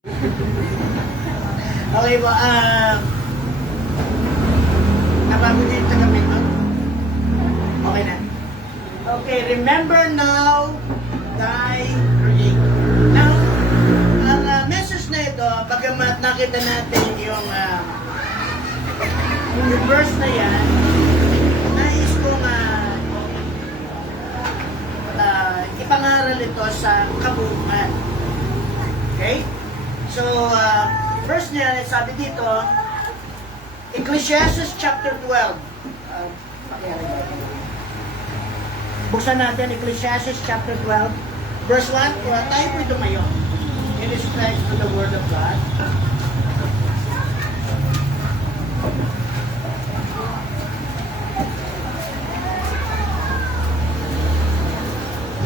Okay po, nababunin ito kami, no? Okay na. Okay, remember now, thy Creator. Now, ang message na ito, bagamat nakita natin yung verse na yan, nais kong ipangaral ito sa kabuuan. Okay? So, verse niya, sabi dito, Ecclesiastes chapter 12. Buksan natin Ecclesiastes chapter 12, verse 1. Tayo po tumayo in respect to the Word of God.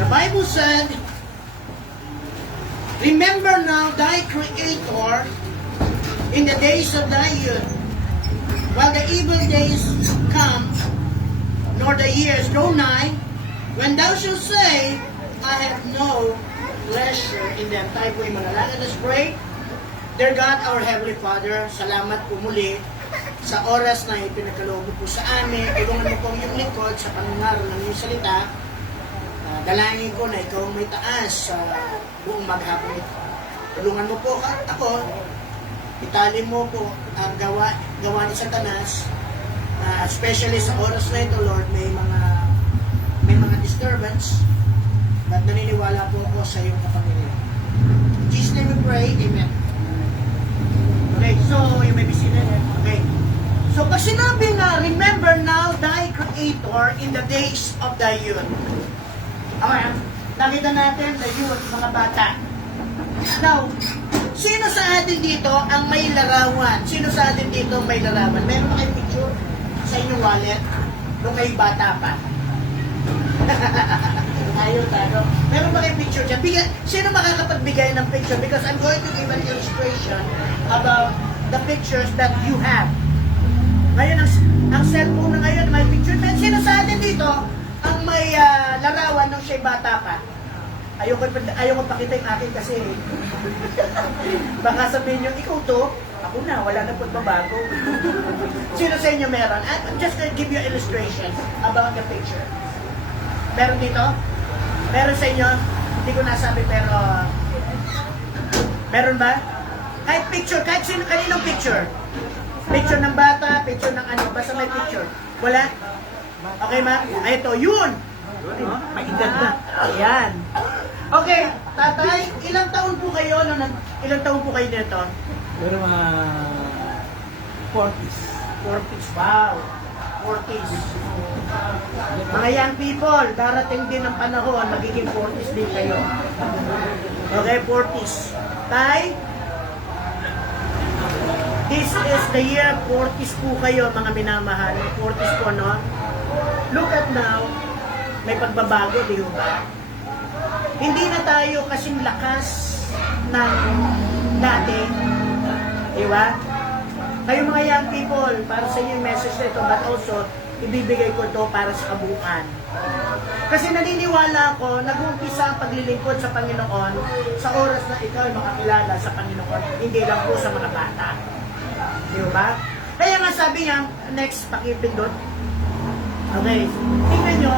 The Bible said, remember now thy Creator in the days of thy youth, while the evil days come, nor the years go nigh, when thou shalt say, I have no pleasure in them. Tayo po'y manalangin. Let's pray. Dear God, our Heavenly Father, salamat po muli sa oras na ipinagkaloob po sa amin. Tulungan mo pong yung likod sa panungaral ng iyong salita. Dalangin ko na ikaw may taas sa buong maghapon ito. Tulungan mo po ako, itali mo po ang gawa ni Satanas, especially sa oras na ito, Lord, may mga disturbance, but naniniwala po ako sa iyong kapangyarihan. In Jesus' name we pray, Amen. Okay, so you may be seated. Okay. So pag sinabi nga, remember now thy Creator in the days of thy youth. Okay, nakita natin the youth, mga bata. Now, sino sa atin dito ang may larawan? Sino sa atin dito ang may larawan? Meron ba kayong picture sa inyong wallet nung may bata pa? Ayaw tayo. Meron ba kayong picture dyan? Sino makakapagbigay ng picture? Because I'm going to give an illustration about the pictures that you have. Ngayon, ang cellphone na ngayon, may picture. Sino sa atin dito ang may larawan nung siya'y bata pa? Ayoko pakita yung akin kasi baka sabihin nyo, ikaw to, ako na, wala na po't mabago. Sino sa inyo meron? I'm just gonna give you an illustration about the picture. Meron dito? Meron sa inyo? Hindi ko nasabi pero meron ba? Kahit picture, kahit kaninong picture. Picture ng bata, picture ng ano, basta may picture. Wala? Okay, ma'am? Ay, ito, yun! May edad na. Ayan. Okay, tatay, ilang taon po kayo? Ilang taon po kayo nito? Pero mga 40s. 40s, wow. 40s. Mga young people, darating din ang panahon, magiging 40s din kayo. Okay, 40s. Tay, this is the year 40s po kayo, mga minamahal. 40s po, no? Look at now, may pagbabago, di ba? Hindi na tayo kasing lakas ng dati. Di ba? Kayo mga young people, para sa inyo yung message na ito, but also, ibibigay ko ito para sa kabuuan. Kasi naniniwala ko, nag-uumpisa ang paglilingkod sa Panginoon sa oras na ikaw ay makakilala sa Panginoon, hindi lang po sa mga bata. Di ba? Kaya nga sabi niya, next, pakipindot. Okay. Tingnan nyo,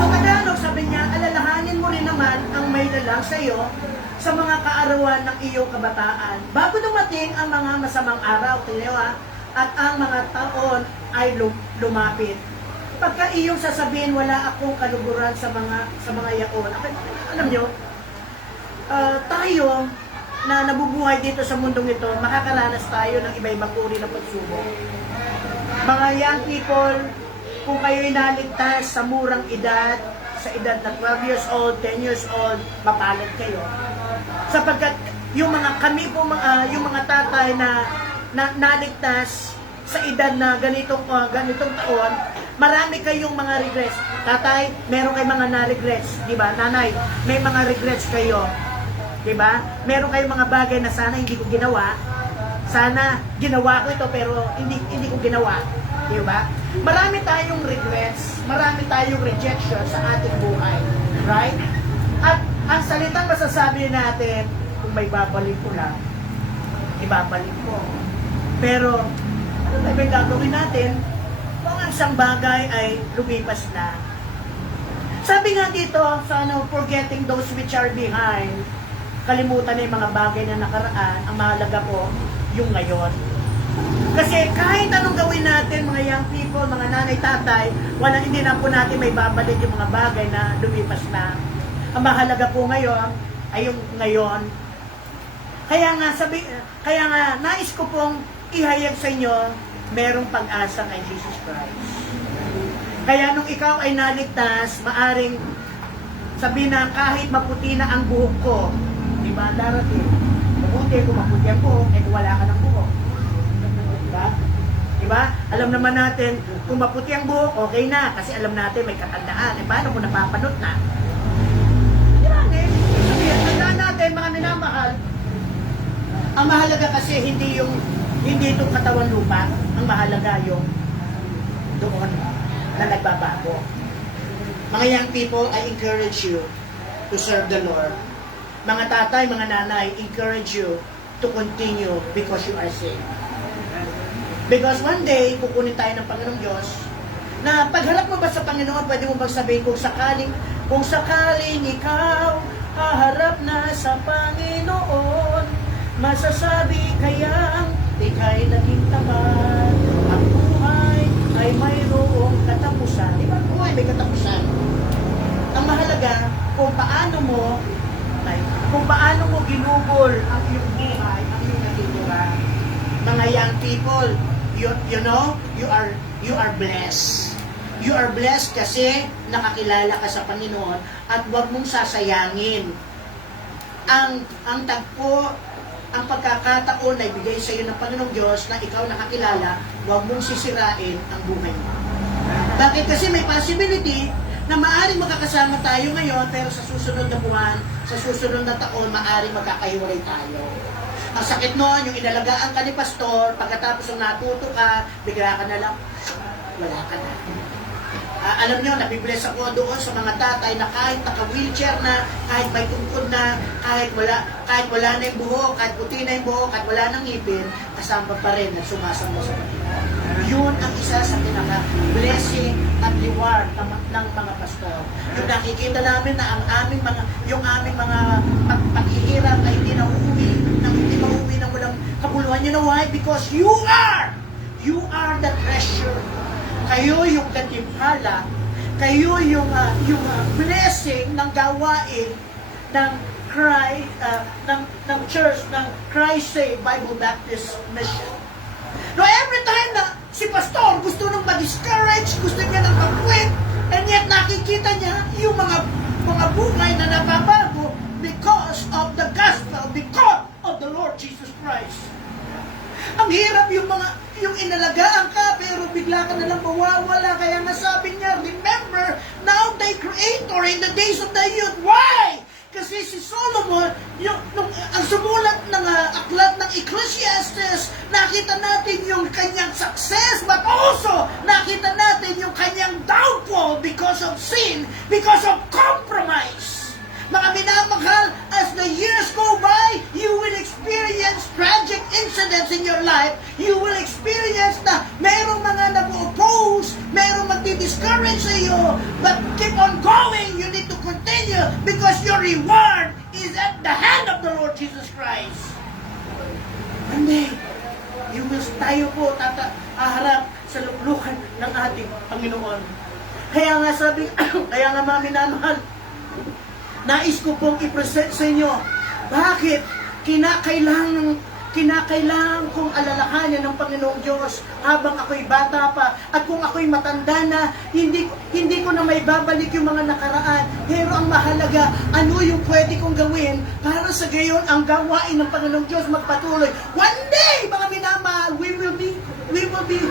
sa Tagalog, sabi niya, alalahanin mo rin naman ang may lalang sa iyo sa mga kaarawan ng iyong kabataan. Bago dumating ang mga masamang araw, tingnan nyo at ang mga taon ay lumapit. Pagka iyong sasabihin, wala akong kaluguran sa mga yaon. Alam nyo, tayo na nabubuhay dito sa mundong ito, makakaranas tayo ng iba-ibang uri ng pagsubok. Mga young people, kung kayo'y naligtas sa murang edad, sa edad na 12 years old, 10 years old, mapalad kayo. Sapagkat yung mga kami po, yung mga tatay na naligtas sa edad na ganitong taon, marami kayong mga regrets. Tatay, meron kayong mga na-regrets, di ba? Nanay, may mga regrets kayo. Di ba? Meron kayong mga bagay na sana hindi ko ginawa. Sana ginawa ko ito pero hindi ko ginawa. Di ba? Marami tayong regrets, marami tayong rejection sa ating buhay. Right? At ang salitang masasabi natin, kung may babalik ko lang, ibabalik ko. Pero, ano ba yung gagawin natin? Kung ang isang bagay ay lumipas na. Sabi nga dito, sa forgetting those which are behind, kalimutan na yung mga bagay na nakaraan, ang mahalaga po, yung ngayon. Kasi kahit anong gawin natin, mga young people, mga nanay, tatay, hindi na po natin may babalik yung mga bagay na lumipas na. Ang mahalaga po ngayon, ay yung ngayon. Kaya nga, nais ko pong ihayag sa inyo, merong pag-asa kay Jesus Christ. Kaya nung ikaw ay naligtas, maaring sabihin na kahit maputi na ang buhok ko, di ba, darating, mabuti kung maputi ang buhok, eh kung wala ka ng buhok. Diba? Diba? Alam naman natin, kung maputi ang buhok, okay na, kasi alam natin may katandaan. Eh, paano kung napapanot na? Diba? Sabihin, tandaan natin, mga minamahal, ang mahalaga kasi hindi itong katawan lupa, ang mahalaga yung doon na nagbabago. Mga young people, I encourage you to serve the Lord. Mga tatay, mga nanay, encourage you to continue because you are saved. Because one day, kukunin tayo ng Panginoong Diyos, na pagharap mo ba sa Panginoon, pwede mo bang sabihin kung sakaling ikaw haharap na sa Panginoon, masasabi kayang ika'y naging tamad, ang buhay ay mayroong katapusan. Di ba? Ang buhay may katapusan. Ang mahalaga, kung paano mo ginugol ang iyong buhay, ang iyong natitira. Mga young people, you know, you are blessed. You are blessed kasi nakakilala ka sa Panginoon at huwag mong sasayangin ang tagpo, ang pagkakataon na ibigay sa iyo ng Panginoong Diyos na ikaw nakakilala, huwag mong sisirain ang buhay mo. Bakit? Kasi may possibility na maaaring makakasama tayo ngayon, pero sa susunod na buwan, sa susunod na taon, maaaring magkakahiwalay tayo. Ang sakit noon, yung inalagaan ka ni pastor, pagkatapos ng natuto ka, bigla ka na lang, wala ka na. Alam nyo, nabibless ako doon sa mga tatay na kahit naka-wheelchair na, kahit may tungkod na, kahit wala na yung buhok, kahit puti na yung buhok, kahit wala nang ngipin, kasama pa rin na sumasamba sa Panginoon. Yun ang isa sa pinaka-blessing at reward ng mga pastor. Yung nakikita namin na yung aming mga paghihirap ay hindi mauwi ng walang kabuluhan. You know why? Because you are the treasure. Kayo yung katimpala, kayo yung blessing ng gawain ng Christ, ng church, ng Christ Save Bible Baptist Mission. No, every time na si pastor gusto nang ma-discourage, gusto niya nang mag-quit, and yet nakikita niya yung mga buhay na nababago because of the gospel, because of the Lord Jesus Christ. Ang hirap yung inalagaan ka, pero bigla ka nalang mawawala. Kaya nasabi niya, remember, now thy Creator in the days of thy youth. Why? Kasi si Solomon, ang sumulat ng aklat ng Ecclesiastes, nakita natin yung kanyang success, but also nakita natin yung kanyang downfall because of sin, because of compromise. Mga minamahal, as the years go by, you will experience tragic incidents in your life. You will experience na merong mga nag-oppose, merong magdi-discourage sa iyo, but keep on going. You need to continue because your reward is at the hand of the Lord Jesus Christ. Hindi. Tayo po haharap sa luklukan ng ating Panginoon. Kaya nga mga minamahal, nais ko pong i-present sa inyo bakit kinakailangan kong alalahanin ng Panginoong Diyos habang ako'y bata pa at kung ako'y matanda na, hindi ko na may babalik yung mga nakaraan. Pero ang mahalaga, ano yung pwede kong gawin para sa gayon ang gawain ng Panginoong Diyos magpatuloy. One day, mga minamahal, we will be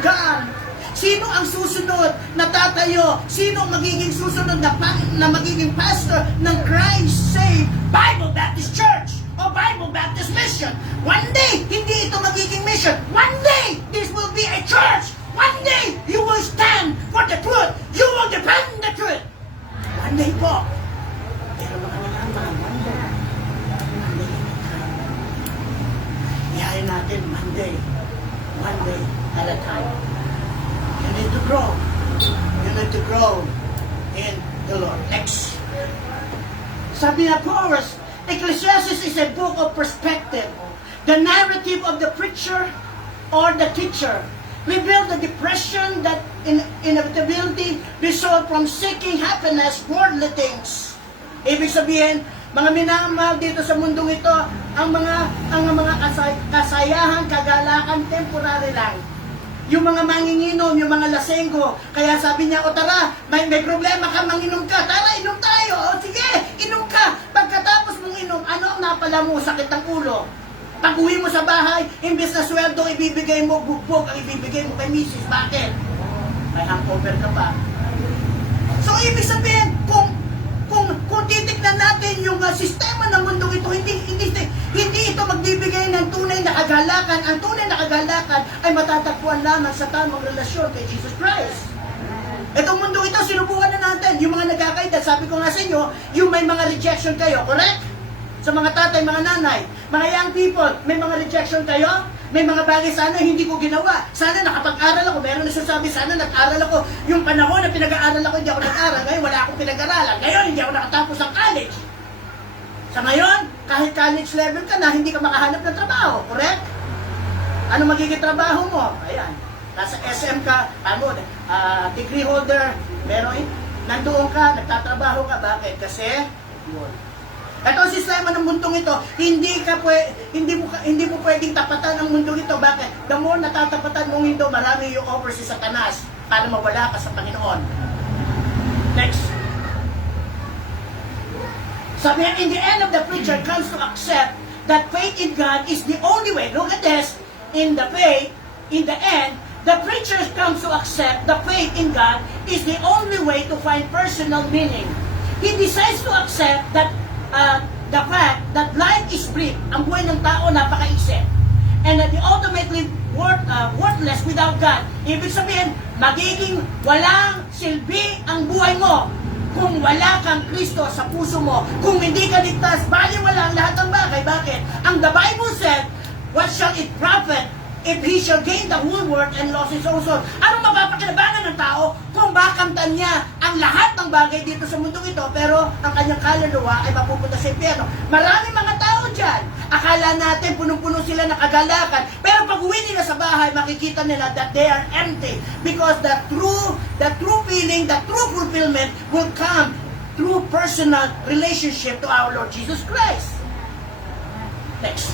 gone. Sino ang susunod na tatayo? Sino ang magiging susunod na magiging pastor ng Christ Save Bible Baptist Church o Bible Baptist Mission? One day, hindi ito magiging mission. One day, this will be a church. One day, you will stand for the truth. You will defend the truth. One day po. Pero mga naman, one day. Iyayin natin one day at a time. You need to grow. You need to grow in the Lord. Next. Sabi na Proverbs, Ecclesiastes is a book of perspective. The narrative of the preacher or the teacher reveal the depression that inevitability result from seeking happiness, worldly things. Ibig sabihin, mga minamahal dito sa mundong ito, ang mga kasayahan, kagalakan, temporary lang. Yung mga manginginom, yung mga lasenggo, kaya sabi niya, o tara, may problema ka, manginom ka, tara, inom tayo, o sige, inom ka. Pagkatapos mong inom, ano ang napala mo, sakit ng ulo? Pag uwi mo sa bahay, imbes na sweldo, ibibigay mo, bugbog, ang ibibigay mo kay misis. Bakit? May hangover ka pa. So, ibig sabihin, kung titignan natin yung sistema ng mundong ito, hindi ito magbibigay ng tunay na kagalakan. Ang tunay na kagalakan ay matatagpuan lamang sa tamang relasyon kay Jesus Christ. Itong mundo ito, sinubukan na natin. Yung mga nagkakaedad, sabi ko nga sa inyo, yung may mga rejection kayo, correct? Sa mga tatay, mga nanay, mga young people, may mga rejection kayo? May mga bagay sana hindi ko ginawa. Sana nakapag-aral ako. Meron nagsasabi, sana nag-aral ako. Yung panahon na pinag-aaral ako, hindi ako nag-aral. Ngayon, wala akong pinag-aralan. Ngayon, hindi ako nakatapos ng college. Sa ngayon, kahit college level ka na, hindi ka makahanap ng trabaho. Correct? Ano magiging trabaho mo? Ayan. Nasa SM ka, degree holder, meron, nandoon ka, nagtatrabaho ka. Bakit? Kasi, yun. Ito ang sistema ng mundong ito, hindi mo pwedeng tapatan ang mundong ito. Bakit? The more natatapatan mong ito, marami yung offer si Satanas para mawala ka sa Panginoon. Next. Sabi niya, in the end of the preacher comes to accept that faith in God is the only way. Look at this. In the end, the preacher comes to accept the faith in God is the only way to find personal meaning. He decides to accept that the fact that life is brief, ang buhay ng tao napakaisip, and that the ultimately worthless without God. Ibig sabihin, magiging walang silbi ang buhay mo kung wala kang Kristo sa puso mo. Kung hindi ka ligtas, baliwala ang lahat ng bagay. Bakit? Ang the Bible said, what shall it profit if he shall gain the whole world and lose his own soul? Anong mapapakinabangan ng tao kung bakamtan niya ang lahat ng bagay dito sa mundong ito, pero ang kanyang kaluluwa ay mapupunta sa impyerno? Maraming mga tao dyan, akala natin punong-puno sila ng kagalakan, pero pag uwi nila sa bahay, makikita nila that they are empty, because the true feeling, the true fulfillment will come through personal relationship to our Lord Jesus Christ. Next.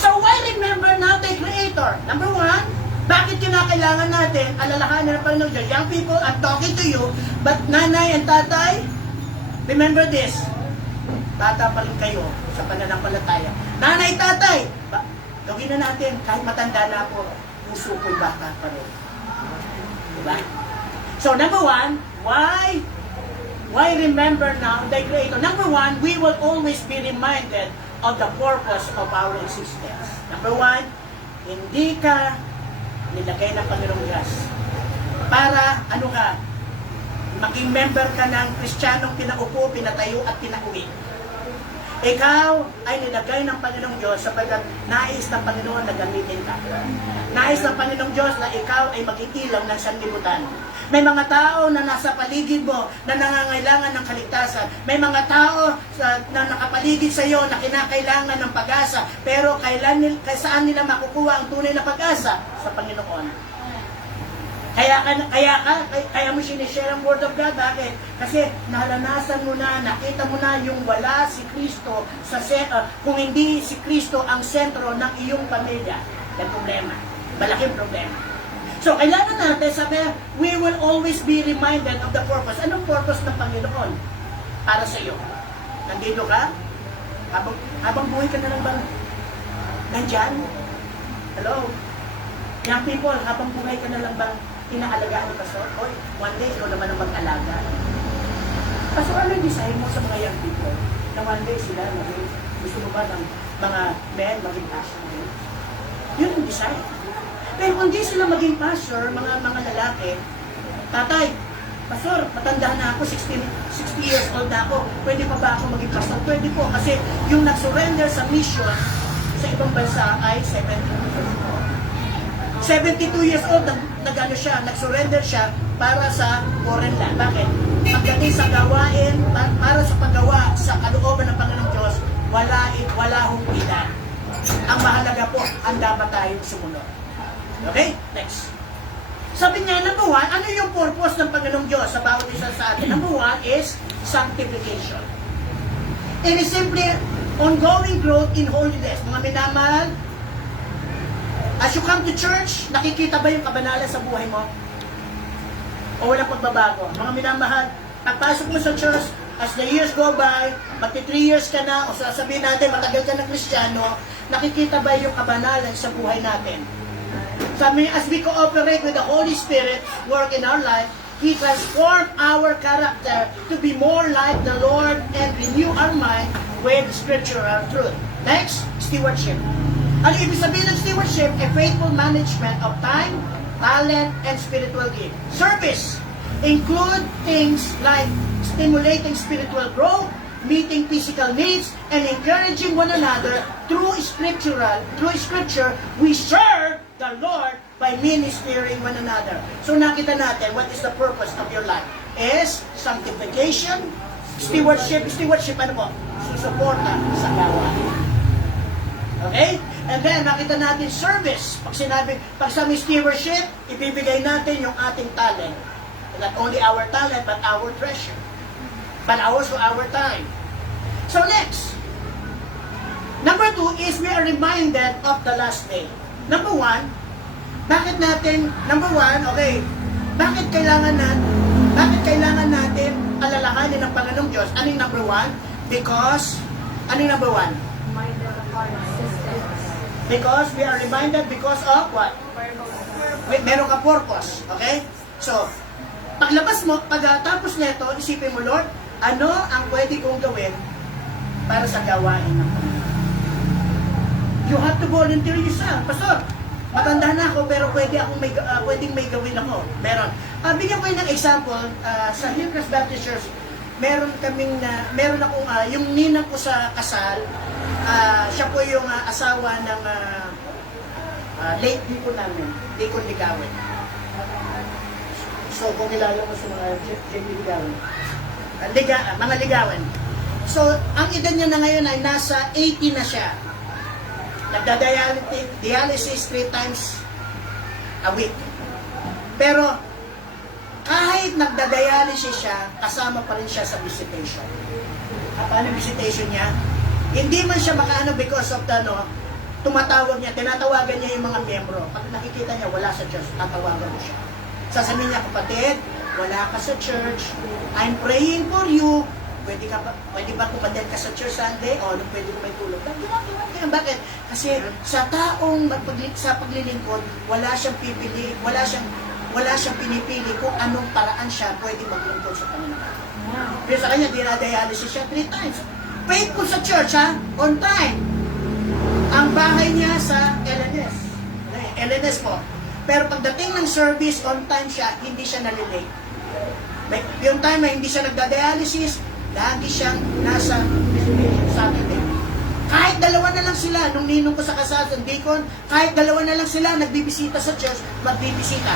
So why remember now the Creator? Number one, bakit kinakailangan natin alalahanin ng Panginoon Diyos? Young people, I'm talking to you, but nanay and tatay, remember this, bata pa rin kayo sa pananampalataya. Nanay, tatay, gawin na natin, kahit matanda na ako, puso ko'y bata pa rin. Diba? So number one, why remember now the Creator? Number one, we will always be reminded of the purpose of our existence. Number one, hindi ka nilagay ng Panginoong Diyos para, maging member ka ng Kristiyanong pinaupo, pinatayo at pinauwi. Ikaw ay nilagay ng Panginoong Diyos sapagkat nais ng Panginoon na gamitin ka. Nais ng Panginoong Diyos na ikaw ay maging ilaw ng sanlibutan. May mga tao na nasa paligid mo na nangangailangan ng kaligtasan. May mga tao na nakapaligid sa iyo na kinakailangan ng pag-asa. Pero saan nila makukuha ang tunay na pag-asa? Sa Panginoon. Kaya mo sinishare ang Word of God. Bakit? Kasi nalanasan mo na, nakita mo na yung wala si Kristo kung hindi si Kristo ang sentro ng iyong pamilya. Yan problema. Malaking problema. So, kailangan natin we will always be reminded of the purpose. Anong purpose ng Panginoon para sa iyo? Nandito ka? Habang buhay ka na lang bang nandyan? Hello? Young people, habang buhay ka na lang bang inaalagaan ni Pastor? Oy, one day, ikaw naman ang mag-alaga. Pastor, ano yung design mo sa mga young people? Na one day sila, gusto mo ba ng mga men maging pastor? Yun yung design. Pero kung di sila maging pastor, mga lalaki, tatay, Pastor, matanda na ako, 60 years old na ako, pwede pa ba ako maging pastor? Pwede po, kasi yung nag-surrender sa mission, sa ibang bansa ay 72 years old, nag-ano siya, nag-surrender siya para sa foreign land. Bakit? Pagdating sa gawain, para sa paggawa sa kalooban ng Panginoong Diyos, wala hong edad. Ang mahalaga po, handa ba tayong sumunod? Okay? Next. Sabi niya, number one, ano yung purpose ng Panginoong Diyos sa bawat isa sa atin? Number one is sanctification. It is simply ongoing growth in holiness. Mga minamahal, as you come to church, nakikita ba yung kabanalan sa buhay mo? O walang pagbabago? Mga minamahal, pagpasok mo sa church, as the years go by, magti 3 years ka na, o sasabihin natin, matagal ka na Kristiyano, nakikita ba yung kabanalan sa buhay natin? Sabi niya, as we cooperate with the Holy Spirit work in our life, He transformed our character to be more like the Lord and renew our mind with scriptural truth. Next, stewardship. Ano ibig sabihin ng stewardship? A faithful management of time, talent, and spiritual gift. Service include things like stimulating spiritual growth, meeting physical needs, and encouraging one another through scripture. We serve the Lord by ministering one another. So nakita natin what is the purpose of your life is sanctification, stewardship ano po? Susuporta sa gawain. Okay? And then nakita natin service. Pag sa stewardship, ibibigay natin yung ating talent. Not only our talent, but our treasure. But also our time. So next, number 2 is we are reminded of the last day. Number 1, bakit kailangan natin alalahanin ng Panginoong Diyos? Ano yung number 1? Because we are reminded because of what? Meron ka purpose. Okay? So, paglabas mo, pagkatapos nito, isipin mo, Lord, ano ang pwede kong gawin para sa gawain ng Panginoon? You have to volunteer yourself. Pastor, matanda na ako pero pwedeng may gawin ako. Meron. Bigyan ko ng example, sa Hillcrest Baptist Church, meron akong, yung ninang ko sa kasal, siya po yung asawa ng late deacon namin, Deacon Ligawen. So, kung kilala mo sa mga JP Ligawen. Mga Ligawen. So, ang edad niya na ngayon ay nasa 80 na siya. Nagda-dialysis 3 times a week. Pero, kahit nagda-dialysis siya, kasama pa rin siya sa visitation. Paano visitation niya? Hindi man siya makaano because of tinatawagan niya yung mga miyembro. Pag nakikita niya, wala sa church, tatawagan mo siya. Sasabihin niya, kapatid, wala ka sa church, I'm praying for you, pwede ba tumatend ka sa church Sunday? O, pwede ko may tulog? Bakit? Kasi sa taong sa paglilingkod, wala siyang pinipili kung anong paraan siya pwede maglingkod sa Panginoon. Pero sa kanya, dinadialysis siya 3 times. Faithful sa church, on time. Ang bahay niya sa LNS po. Pero pagdating ng service, on time siya, hindi siya nalilate. Yung time na hindi siya nagda-dialysis, lagi siyang nasa Saturday. Kahit dalawa na lang sila, nung ninong ko sa kasal, sa deacon, kahit dalawa na lang sila nagbibisita sa church, magbibisita.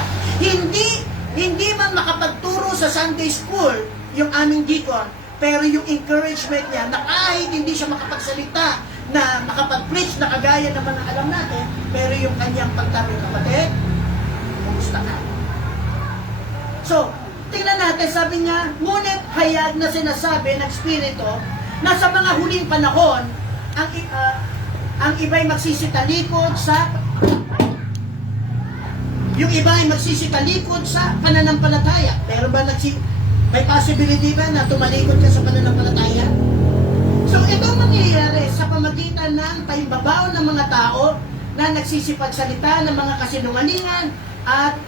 Hindi man makapagturo sa Sunday school yung aming deacon, pero yung encouragement niya na kahit hindi siya makapagsalita, na makapag-preach na kagaya ng mga alam natin, pero yung kanyang pagtabi, kapatid, kumusta ka? So, tingnan natin, sabi niya, ngunit hayag na sinasabi ng Espiritu na sa mga huling panahon, ang iba ay magsisitalikod sa pananampalataya. Pero ba may possibility ba na tumalikod ka sa pananampalataya? So ito mangyayari sa pamagitan ng paimbabaw ng mga tao na nagsisipagsalita ng mga kasinungalingan at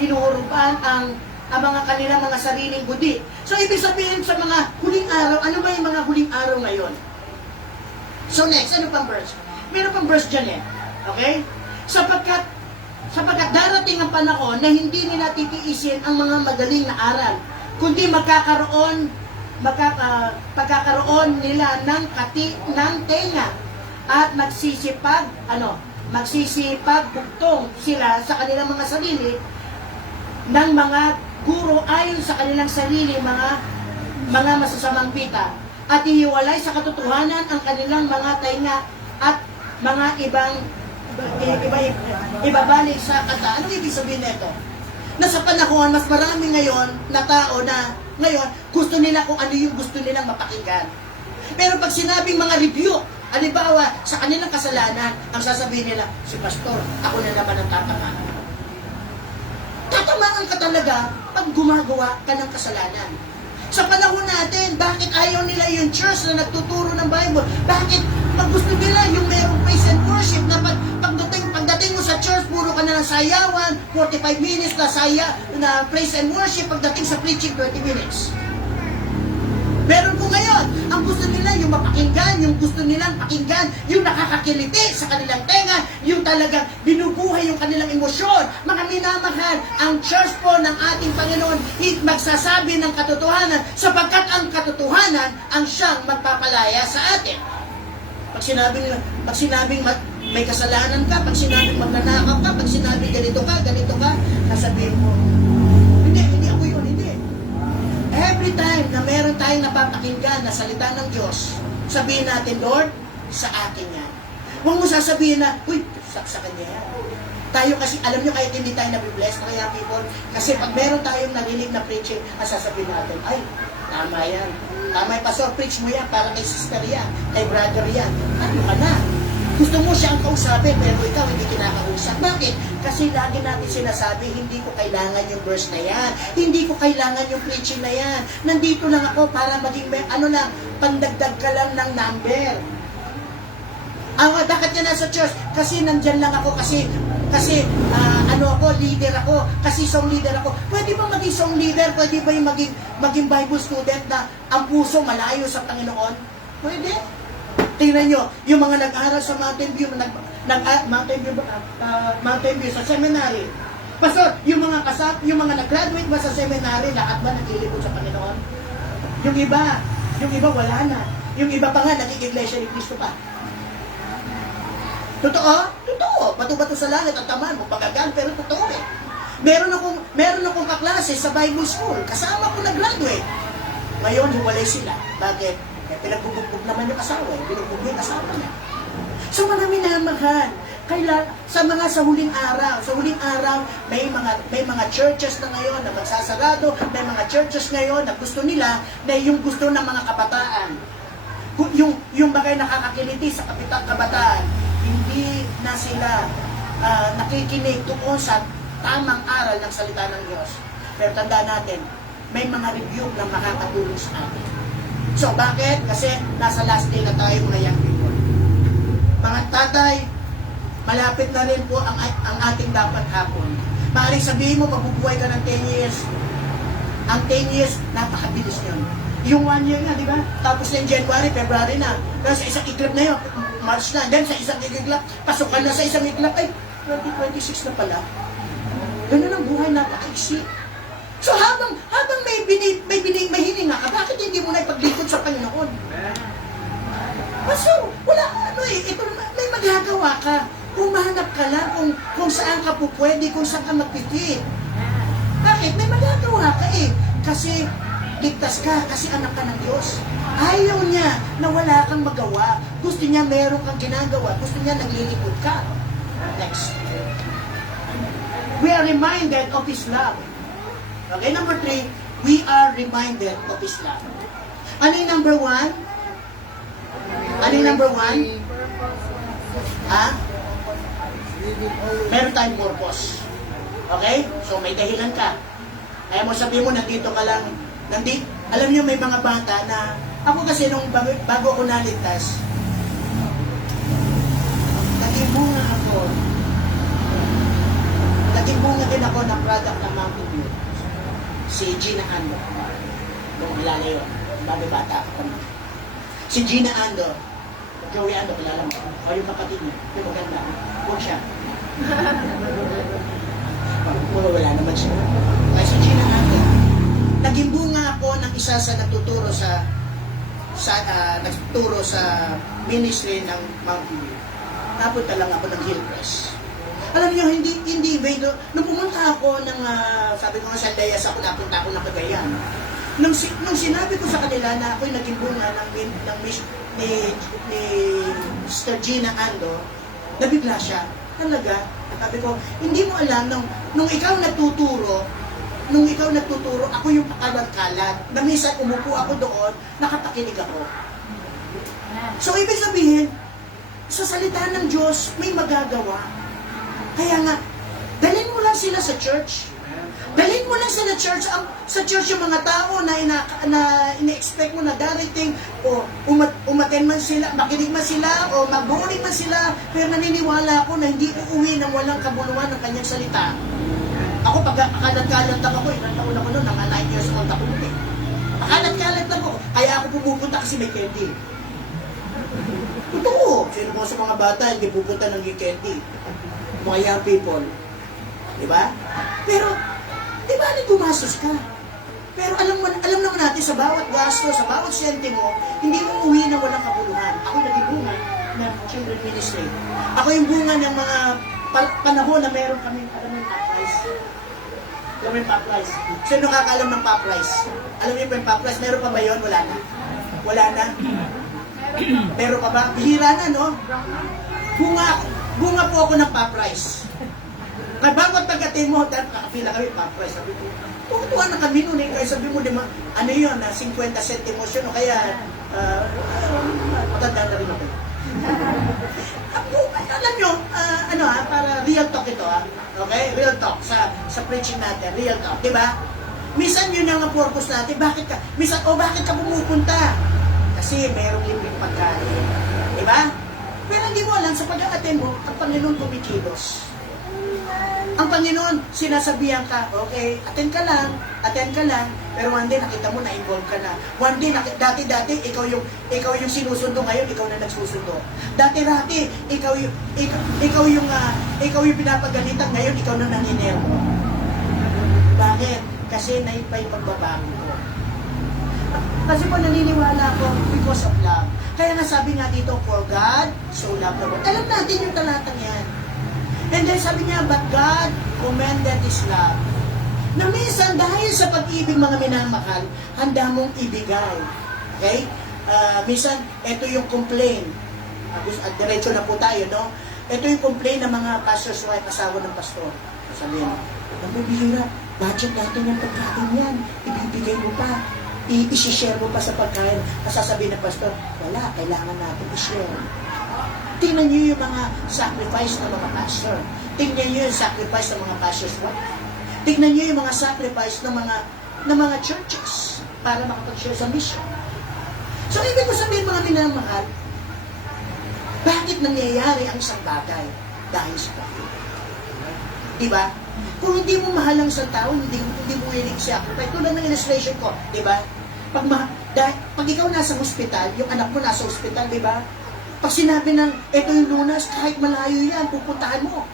hinuhurupan ang mga kanilang mga sariling budi. So ibig sabihin sa mga huling araw, ano ba yung mga huling araw ngayon? So next, ano pang verse? Meron pang verse dyan Okay? Sapagkat darating ang panahon na hindi nila titiisin ang mga magaling na aral, kundi pagkakaroon nila ng tenga at magsisipag-bugtong sila sa kanilang mga sarili ng mga guro ayon sa kanilang sarili mga masasamang pita, at ihiwalay sa katotohanan ang kanilang mga tainga at mga ibabalik sa kata. Anong ibig sabihin nito? Nasa panahon, mas marami ngayon na tao na ngayon gusto nila kung ano yung gusto nilang mapakinggan. Pero pag sinabing mga review, halimbawa sa kanilang kasalanan, ang sasabihin nila, si pastor, ako na naman ang tatamaan. Tatamaan ka talaga pag gumagawa ka ng kasalanan. Sa panahon natin, bakit ayaw nila yung church na nagtuturo ng Bible? Bakit pag gusto nila yung merong praise and worship na pagdating mo sa church, puro ka na ng sayawan, 45 minutes na praise and worship, pagdating sa preaching, 20 minutes. Meron po ngayon, ang gusto nila yung mapakinggan, yung gusto nilang pakinggan, yung nakakakiliti sa kanilang tenga, yung talagang binubuhay yung kanilang emosyon. Mga minamahal, ang church po ng ating Panginoon, magsasabi ng katotohanan, sapagkat ang katotohanan ang siyang magpapalaya sa atin. Pag sinabing may kasalanan ka, pag sinabing magnanakaw ka, pag sinabing ganito ka, sasabihin mo, hindi ako yun, hindi. Every time na meron tayong napapakinggan na salita ng Diyos, sabihin natin, Lord, sa akin yan. Huwag mo sasabihin na, uy, sa kanya yan. Tayo kasi, alam nyo, kahit hindi tayo nabibless, mga people, kasi pag meron tayong narinig na preaching, sasabihin natin, ay, tama yan. Tama yung pastor, preach mo yan, para kay sister yan, kay brother yan. Ano ka na? Gusto mo siyang kausapin, pero ikaw hindi kinakausap. Bakit? Kasi lagi natin sinasabi, hindi ko kailangan yung verse na yan. Hindi ko kailangan yung preaching na yan. Nandito lang ako para maging, pandagdag ka lang ng number. Bakit ka nasa church? Kasi nandyan lang ako, kasi leader ako, kasi song leader ako. Pwede ba maging song leader? Pwede ba yung maging Bible student na ang puso malayo sa Panginoon? Pwede. Tingnan nyo, yung mga nag-aral sa Mountain View sa seminary. Pastor, yung mga nag-graduate ba sa seminary, lahat ba nagilibot sa Panginoon? Yung iba wala na. Yung iba pa nga, nag-iglesia ni Cristo pa. Totoo? Totoo. Bato-bato sa langit at tamaan mo, pagagaan, pero totoo eh. Meron akong kaklase sa Bible School, kasama ko nag-graduate. Ngayon, hiwalay sila. Bakit? Pinagbubugbog naman yung asawa, binugbog yung asawa niya. So mga minamahal, sa huling araw, may mga churches na ngayon na magsasarado, may mga churches ngayon na gusto nila, na yung gusto ng mga kabataan, yung bagay nakakakiliti sa kabataan, hindi na sila nakikinig doon sa tamang aral ng salita ng Diyos. Pero tandaan natin, may mga review na makakatulong sa atin. So, bakit? Kasi nasa last day na tayo, mga young people. Mga tatay, malapit na rin po ang ating dapat hapon. Maaaring sabihin mo, mabubuhay ka ng 10 years. Ang 10 years, napakabilis yun. Yung 1 year nga, di ba? Tapos na yung January, February na. Pero sa isang iglap na yun, March na. Then sa isang iglap, pasukan na sa isang iglap, ay, 2026 na pala. Ganun ang buhay, napakaiksi. So habang may hininga ka, bakit hindi mo na ipaglingkod sa Panginoon? So, wala ito may magagawa ka. Humanap ka lang kung saan ka po pwede, kung saan ka magpipit. Bakit? May magagawa ka eh. Kasi ligtas ka, kasi anak ka ng Diyos. Ayaw niya na wala kang magawa. Gusto niya meron kang ginagawa. Gusto niya naglilingkod ka. Next. We are reminded of His love. Okay, number 3, we are reminded of His love. Ano yung number 1? Ano yung number 1? Ha? Meron tayong purpose. Okay? So may dahilan ka. Kaya mo sabihin mo, nandito ka lang. Alam niyo, may mga bata na, ako kasi nung bago ako naligtas, naging bunga din ako ng product ng Mountain View. Si Gina Ando. Kung kilala yun. Bago bata ako. Si Gina Ando. Joey Ando, kilala mo. O yung kapatid niya. Yung maganda. Huwag siya. Wala naman siya. Kaya si Gina Ando. Naging bunga ako ng isa sa nagtuturo sa nagturo sa ministry ng Mount View. Napunta lang ako ng Hillcrest. Alam niyo, hindi vague. Nung pumunta ako ng, sabi ko nga sa Dayas ako, napunta ako ng Cagayan. Nung sinabi ko sa kanila na ako'y naging bunga ni Sister Gina Ando, nabigla siya. Talaga, sabi ko, hindi mo alam, nung ikaw nagtuturo, ako yung pakalat-kalat. Na minsan umupo ako doon, nakatakinig ako. So, ibig sabihin, sa salita ng Diyos, may magagawa. Kaya nga, dalhin mo lang sila sa church. Dalhin mo lang sila sa church yung mga tao na ina-expect mo na darating o umaten man sila, makinig man sila o mag-boring man sila, pero naniniwala ako na hindi uuwi ng walang kabuluhan ng kanyang salita. Ako, pag akalat-kalat lang ako, ilang taon ako noon, mga 9 years old ako noon eh. Akalat-kalat lang ako, kaya ako pumupunta kasi may candy. Totoo, sino mo sa mga bata, hindi pupunta ng candy. Mga young people. Diba? Pero, di ba gumastos ka? Pero alam naman natin, sa bawat gasto, sa bawat sentimo, hindi mo uwi na walang kabuluhan. Ako naging bunga ng children ministry. Ako yung bunga ng mga panahon na meron kami, alam mo yung pop rice? Alam mo yung pop rice? Sino nakakaalam ng pop rice? Alam mo yung pop rice? Meron pa ba yun? Wala na. Wala na? Meron pa ba? Bihira na, no? Bunga po ako ng pop rice. Bawat pagdating mo, dahil nakapila kami, pop rice. Sabi ko, tuwa na kami nun eh. Kaya sabi mo, di ba, ano yun, 50 centimos yun, o kaya, matanda na rin ako. Alam nyo, para real talk ito, okay? Real talk sa preaching natin, real talk, di ba? Minsan yun ang purpose natin, bakit ka pumupunta? Kasi merong libreng pagkain, di ba? Pero hindi mo alam, sa pag-a-attend mo, ang Panginoon kumikilos. Ang Panginoon, sinasabihan ka, okay, attend ka lang, pero one day nakita mo na-involve ka na. One day, dati-dati, ikaw yung sinusundo, ngayon ikaw na nagsusundo. Dati-dati, ikaw yung pinapagalitan, ngayon ikaw na nanginermo. Bakit? Kasi naipay pagbabago ko. Kasi po naniniwala ko because of love. Kaya nga sabi nga dito, for God, so loved the world. Alam natin yung talatang yan. And then sabi niya, but God commended His love. Na minsan, dahil sa pag-ibig mga minamahal, handa mong ibigay. Okay? Minsan, ito yung complaint. Diretso na po tayo, no? Ito yung complaint ng mga pastor's wife, asawa ng pastor. Sabihin, nabibihira, budget natin yung pagkain yan. Ibibigay mo pa. I-share mo pa sa pagkain. Sasabihin ng pastor, wala, kailangan natin i-share. Tingnan niyo yung mga sacrifice ng mga pastor. Tingnan niyo yung sacrifice ng mga pastor's wife. Tingnan niyo yung mga sacrifice ng mga churches para makapag-share sa mission. So, ibig ko sabihin mga minamahal, bakit nangyayari ang isang bagay? Dahil sa pag-ibig. Diba? Kung hindi mo mahal ang isang tao, hindi mo willing sacrifice. Tulad ng illustration ko, diba? Pag ikaw nasa hospital, yung anak mo nasa hospital, diba? Pag sinabi ng, ito yung lunas, kahit malayo yan, pupuntahan mo.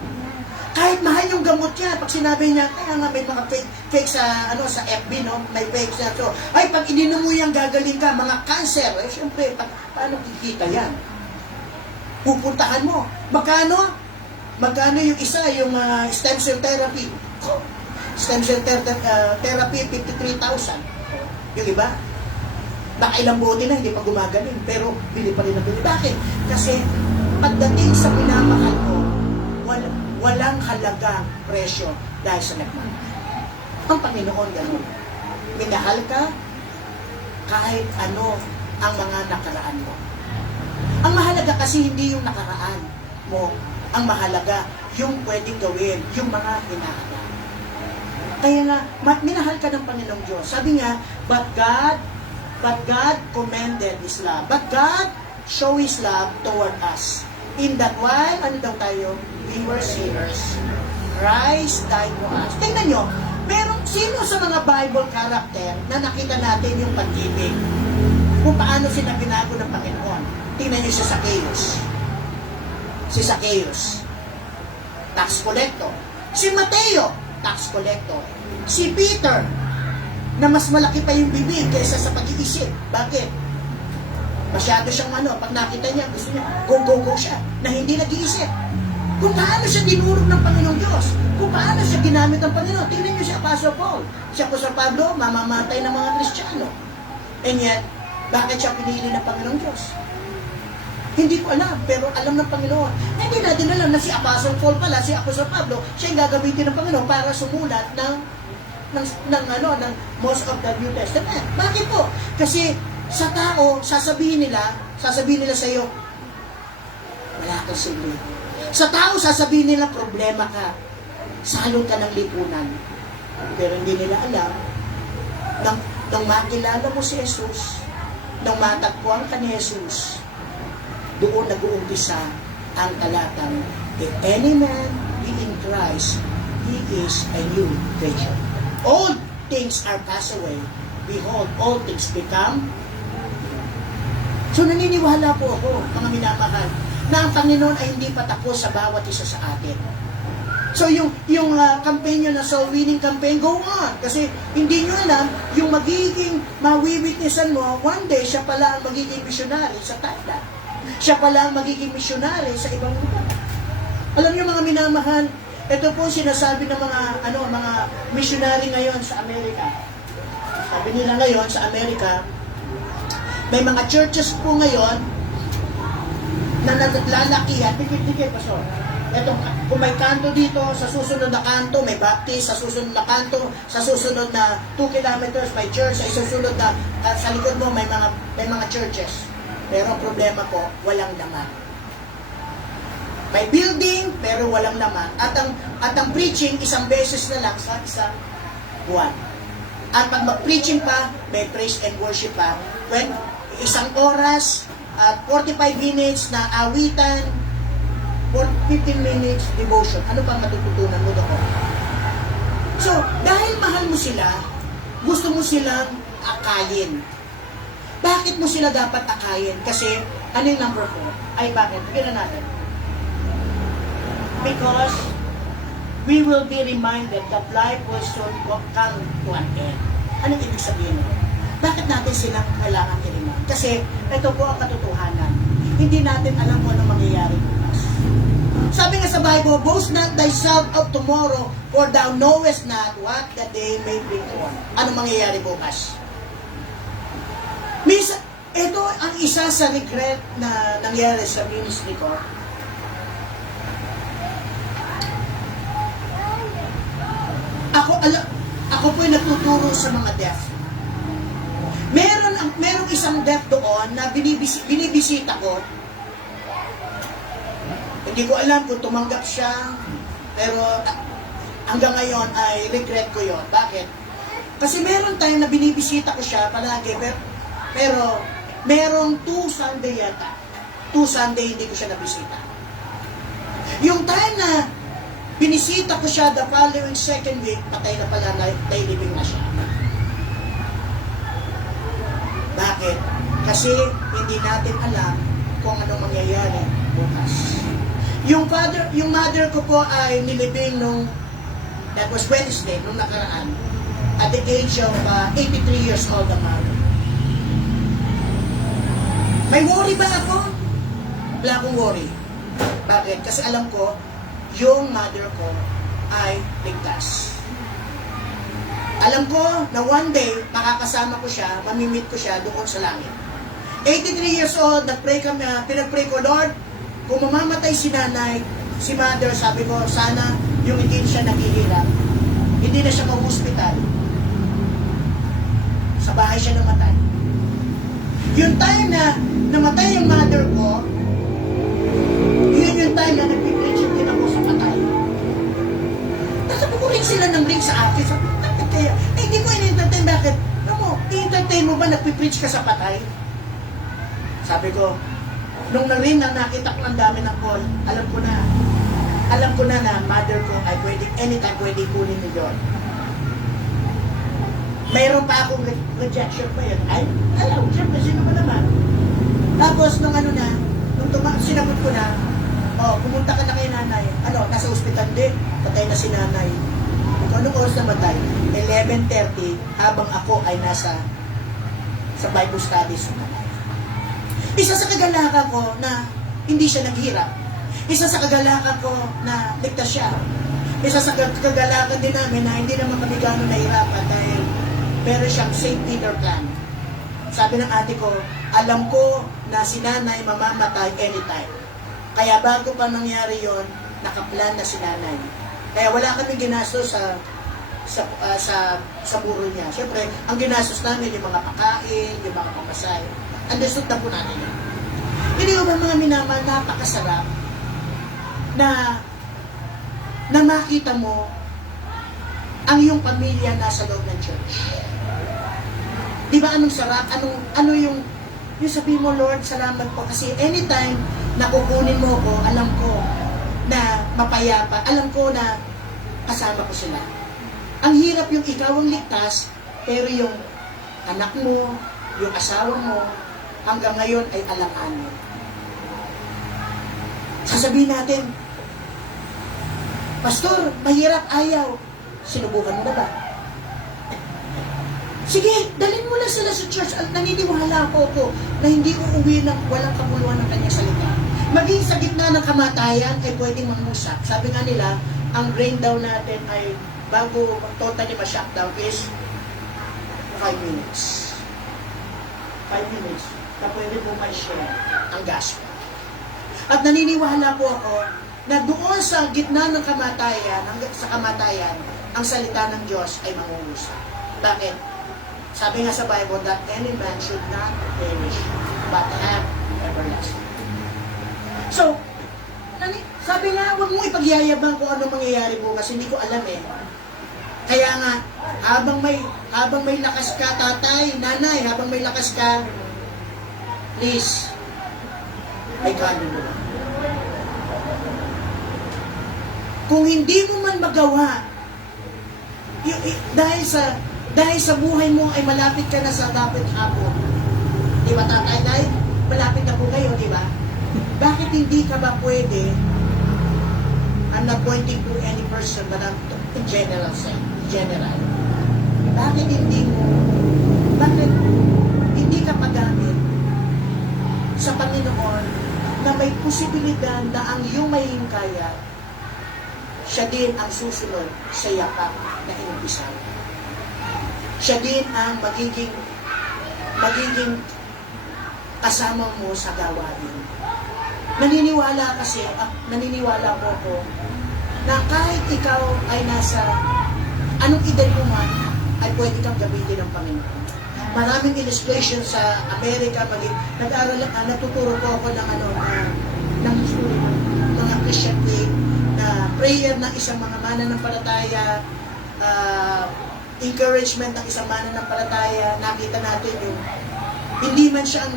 Kahit mahal yung gamot yan, pag sinabi niya, kaya nga may mga fake sa FB, no? May fake sa so, ay, pag ininom mo yan, gagaling ka, mga cancer. Eh, syempre, paano kikita yan? Pupuntahan mo. Magkano yung isa, yung stem cell therapy? Stem cell therapy, 53,000. Yung iba? Nakailang bote na, hindi pa gumagaling. Pero, bili pa rin na bili. Bakit? Kasi, pagdating sa minamahal mo, walang halagang presyo dahil sa nagmamahal. Ang Panginoon, gano'n. Minahal ka, kahit ano ang mga nakaraan mo. Ang mahalaga kasi hindi yung nakaraan mo. Ang mahalaga, yung pwedeng gawin, yung mga hinaharap. Kaya nga, minahal ka ng Panginoong Diyos. Sabi nga, but God commended His love. But God showed His love toward us. In that while, ano daw tayo? We were sinners. Christ died for us. Tingnan nyo, sino sa mga Bible character na nakita natin yung pag-ibig? Kung paano sila binago ng Panginoon. Tingnan nyo si Zacchaeus. Si Zacchaeus, tax collector. Si Mateo, tax collector. Si Peter, na mas malaki pa yung bibig kaysa sa pag-iisip. Bakit? Masyado siyang pag nakita niya, gusto niya, go siya, na hindi nag-iisip. Kung paano siya dinurog ng Panginoong Diyos, kung paano siya ginamit ng Panginoon. Tingnan niyo si Apostle Paul. Si Apostle Pablo, mamamatay ng mga Kristiyano. And yet, bakit siya pinili ng Panginoong Diyos? Hindi ko alam, pero alam ng Panginoon. Hindi natin alam na si Apostle Paul pala, si Apostle Pablo, siya yung gagamitin ng Panginoon para sumulat ng most of the New Testament. Bakit po? Kasi sa tao, sasabihin nila sa iyo, wala kang silbi. Sa tao, sasabihin nila, problema ka. Salon ka ng lipunan. Pero hindi nila alam, nang makilala mo si Jesus, nang matagpuan ka ni Jesus, doon nag-uumpisa ang talatang, if any man be in Christ, he is a new creature. All things are passed away. Behold, all things become. So naniniwala po ako, mga minamahal, na ang Panginoon ay hindi pa tapos sa bawat isa sa atin. So yung campaign nyo na soul winning campaign, go on. Kasi hindi nyo alam, yung magiging mawiwitnessan mo, one day siya pala ang magiging missionary sa Thailand. Siya pala ang magiging missionary sa ibang lugar. Alam niyo mga minamahal, ito po sinasabi ng mga missionary ngayon sa Amerika. Sabi nila ngayon sa Amerika, may mga churches po ngayon na naglalakihan, dikit-dikit pa so. Ito, kung may kanto dito, sa susunod na kanto, may baptist, sa susunod na kanto, sa susunod na 2 kilometers, may church, sa susunod na, sa likod mo, may mga churches. Pero ang problema po, walang laman. May building, pero walang laman. At ang preaching, isang beses na lang sa isang buwan. At pag mag-preaching pa, may praise and worship pa. When isang oras, at 45 minutes na awitan, 15 minutes devotion. Ano pang matututunan mo doon? So, dahil mahal mo sila, gusto mo silang akayin. Bakit mo sila dapat akayin? Kasi, ano yung number 4? Ay, bakit? Bigyan na natin. Because we will be reminded that life will soon come to an end. Anong ibig sabihin mo? Bakit natin silang kailangan i-remind? Kasi ito po ang katotohanan. Hindi natin alam kung anong mangyayari bukas. Sabi nga sa Bible, boast not thyself of tomorrow, for thou knowest not what the day may bring on. Anong mangyayari bukas? Minsan, ito ang isa sa regret na nangyari sa ministry ko. Ako po'y nagtuturo sa mga deaf. Merong isang deaf doon na binibisita ko. Hindi ko alam kung tumanggap siya, pero hanggang ngayon ay regret ko yon. Bakit? Kasi meron time na binibisita ko siya palagi, pero merong 2 Sunday yata. 2 Sunday hindi ko siya nabisita. Yung time na binisita ko siya the following second week, patay na pala, nailibing na siya. Bakit? Kasi hindi natin alam kung anong mangyayari bukas. Yung mother ko po ay nilibing that was Wednesday, nung nakaraan, at the age of 83 years old ang mother. May worry ba ako? Wala akong worry. Bakit? Kasi alam ko, yung mother ko ay ligtas. Alam ko na one day, makakasama ko siya, mamimit ko siya doon sa langit. 83 years old, pinag-pray ko, Lord, kung mamamatay si nanay, si mother, sabi ko, sana yung hindi siya naghihirap, hindi na siya mag-hospital. Sa bahay siya namatay. Yung time na namatay yung mother ko, yun yung time na nagpipreaching din ako sa patay. Nasabi ko rin sila ng ring sa akin. Sabi ko, bakit kaya? Hindi ko in-entertain. Bakit? I-entertain mo ba nagpipreach ka sa patay? Sabi ko, nung na-ring na nakita ko ang dami ng call, alam ko na na mother ko ay pwedeng, anytime pwedeng kunin ni Lord. Mayroon pa akong rejection pa yun. Ay, alam, siyempre, sino ba naman? Tapos, nung sinabot ko na, pumunta ka na kay nanay. Nasa ospital din. Patay na si nanay. Anong oras namatay? 11:30, habang ako ay nasa sa Bible studies. Isa sa kagalakan ko na hindi siya naghirap. Isa sa kagalakan ko na ligtas siya. Isa sa kagalakan din namin na hindi naman kami gano'n nahirapan dahil meron siyang St. Peter plan. Sabi ng ate ko, alam ko na si nanay mamamatay anytime. Kaya bago pa nangyari yon, nakaplan na si nanay. Kaya wala kami ginastos sa burol niya. Siyempre, ang ginastos namin yung mga pakain, yung mga pamasay. Understood na po namin yun. Hindi ko ba mga minamahal, napakasarap na makita mo ang iyong pamilya nasa loob ng church. Di ba anong sarap? Ano yung sabihin mo, Lord, salamat po. Kasi anytime na kukunin mo ko, alam ko na mapayapa. Alam ko na kasama ko sila. Ang hirap yung ikaw ang ligtas, pero yung anak mo, yung asawa mo, hanggang ngayon ay alang-alang. Sasabihin natin, Pastor, mahirap, ayaw. Sinubukan mo na ba? Sige, dalhin mo lang sila sa church. Naniniwala ako na hindi uuwi ng walang kabuluhan ng kanyang salita. Maging sa gitna ng kamatayan ay pwedeng mangusap. Sabi nga nila, ang brain daw natin ay bago totally ma-shutdown is 5 minutes. 5 minutes na pwede po ma-share ang gospel. At naniniwala po ako na doon sa gitna ng kamatayan, ang salita ng Diyos ay mangungusap. Bakit? Sabi nga sa Bible that any man should not perish but have everlasting. So, sabi nga, huwag mong ipagyayabang kung ano mangyayari bukas. Hindi ko alam eh. Kaya nga, habang may lakas ka, tatay, nanay, habang may lakas ka, please, ay kano mo. Kung hindi mo man magawa, dahil sa buhay mo ay malapit ka na sa dapat hapon. Di ba, tatay, dahil malapit na po kayo, di ba? Bakit hindi ka ba pwede, I'm not pointing to any person, but I'm in general saying, bakit hindi ka pagamit sa Panginoon na may posibilidad na ang iyong mahihingkaya, siya din ang susunod sa yakap na inumpisan. Siya din ang magiging kasama mo sa gawain. Naniniwala po ako na kahit ikaw ay nasa anong edad mo man, ay pwede kang gamitin ng Panginoon. Maraming illustration sa Amerika, nag-aaral natuturo po ako ng mga Christian faith, na prayer ng isang mga mananampalataya, encouragement ng isang mananampalataya. Nakita natin yung hindi man siya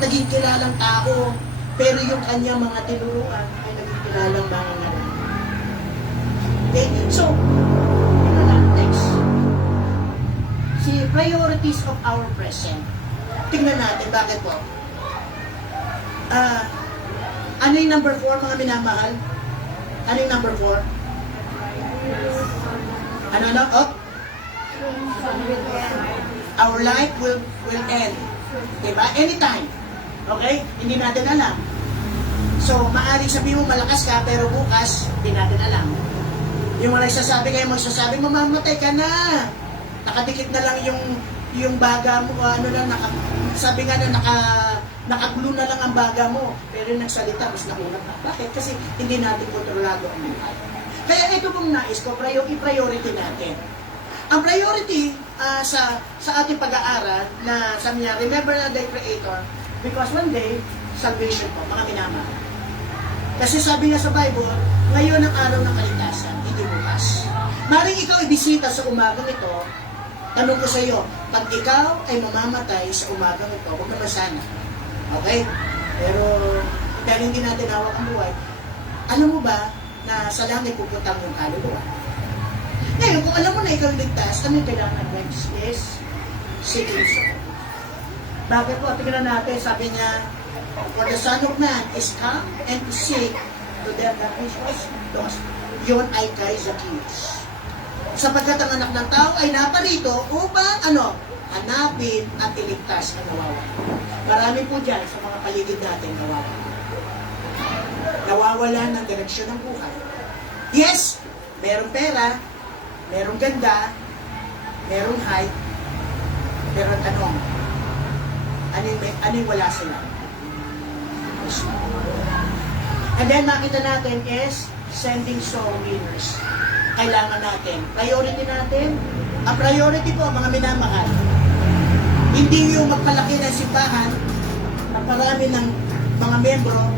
naging kilalang tao, pero yung kanyang mga tinuruan ay naging kilalang mga ngayon. Okay? So, next. Priorities of our present. Tingnan natin, bakit po? Ano yung number 4, mga minamahal? Ano yung number 4? Our life will end. Diba? Anytime. Okay? Hindi natin alam. So, maaaring sabihin mo malakas ka, pero bukas, hindi natin alam. Yung mga magsasabi, mamamatay ka na. Nakadikit na lang yung baga mo, sabi nga na nakagulo na lang ang baga mo, pero yung nagsalita, mas nauna pa. Bakit? Kasi hindi natin kontrolado ang buhay. Kaya ito pong nais ko, i-priority natin. Ang priority sa ating pag-aaral na sabi niya, remember na the Creator, because one day, salvation po, mga minamahal. Kasi sabi nga sa Bible, ngayon ang araw ng kaligtasan, hindi bukas. Maring ikaw ibisita sa umagang ito, tanong ko sa iyo, pag ikaw ay mamamatay sa umagang ito, huwag naman sana. Okay? Pero, dahil hindi natin hawak ang buhay, alam mo ba na sa langit pupunta ang kaluluwa? Ngayon, kung alam mo na ikaw ligtas, ano yung kailangan next is seeking soul. Bakit po? Tingnan natin, sabi niya, for the Son of Man is come and to seek to them that which was lost. Yun ay kay Zacchaeus. Sapagkat ang anak ng tao ay naparito upang hanapin at iligtas ang nawawala. Marami po dyan sa mga paligid natin nawawala. Nawawala ng direksyon ng buhay. Yes, merong pera, merong ganda, merong height, pero ang tanong, ano yung wala sila? And then makita natin is sending soul winners. Kailangan natin, priority natin, ang priority po mga minamahal, hindi yung magpalaki ng simbahan, magparami ng mga membro,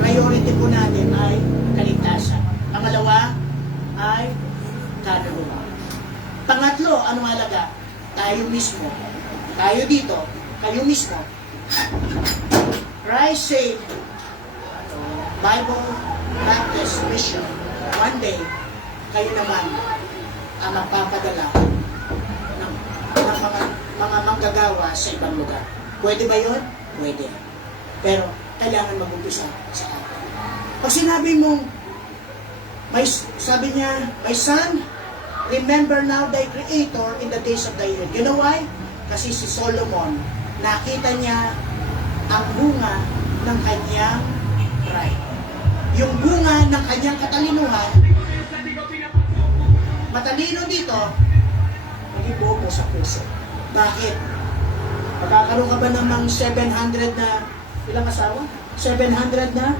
priority po natin ay kaligtasan. Pangalawa ay kaluluwa. Pangatlo, anong halaga? Tayo mismo. Tayo dito, kayo mismo. Christ Save Bible Baptist Mission. One day, kayo naman ang magpapadala ng mga manggagawa sa ibang lugar. Pwede ba yun? Pwede. Pero, kailangan mag-umpisa sa atin. Pag sinabi mong, sabi niya, my son, remember now thy Creator in the days of thy youth. You know why? Kasi si Solomon, nakita niya ang bunga ng kanyang pride. Yung bunga ng kanyang katalinuhan, matalino dito, maging bobo sa puso. Bakit? Magkakaroon ka ba namang 700 na, ilang asawa? 700 na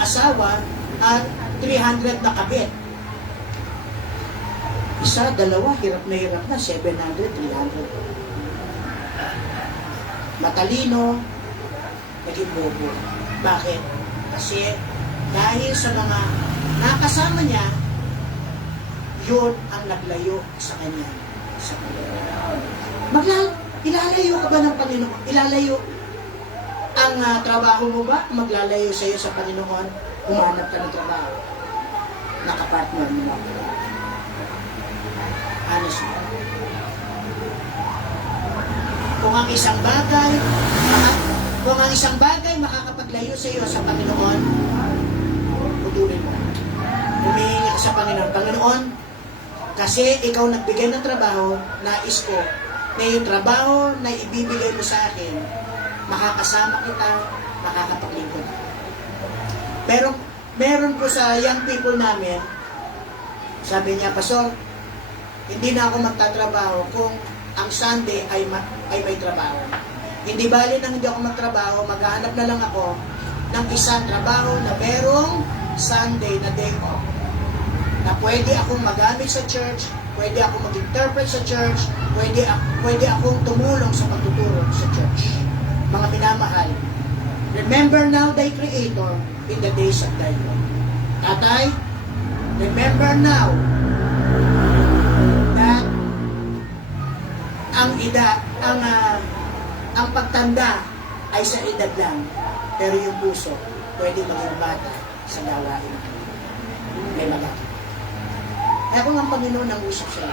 asawa at 300 na kabit. Isa, dalawa, hirap na 700, 300. Matalino, naging bobo. Bakit? Kasi dahil sa mga nakasama niya, yun ang naglayo sa kanya. Ilalayo ka ba ng Panginoon? Ilalayo ang trabaho mo ba? Maglalayo sa iyo sa Panginoon? Umanap ka ng trabaho. Nakapartner mo. Honestly. Kung ang isang bagay makakapaglayo sa iyo sa Panginoon, putulin mo. Humihingi ka sa Panginoon. Panginoon, kasi ikaw nagbigay ng trabaho, nais ko na yung trabaho na ibibigay mo sa akin, makakasama kita, makakapaglingkod. Meron po sa young people namin, sabi niya, Pastor, hindi na ako magtatrabaho kung ang Sunday ay may trabaho. Hindi bali nang hindi ako magtrabaho, maghahanap na lang ako ng isang trabaho na merong Sunday na day off. Na pwede akong magamit sa church, pwede akong mag-interpret sa church, pwede akong tumulong sa pagtuturo sa church. Mga minamahal, remember now thy Creator in the days of thy youth. Tatay, remember now that ang pagtanda ay sa edad lang, pero yung puso pwede maging bata sa gawain. May magagawa. Kaya kung ang Panginoon ang usap sa'yo,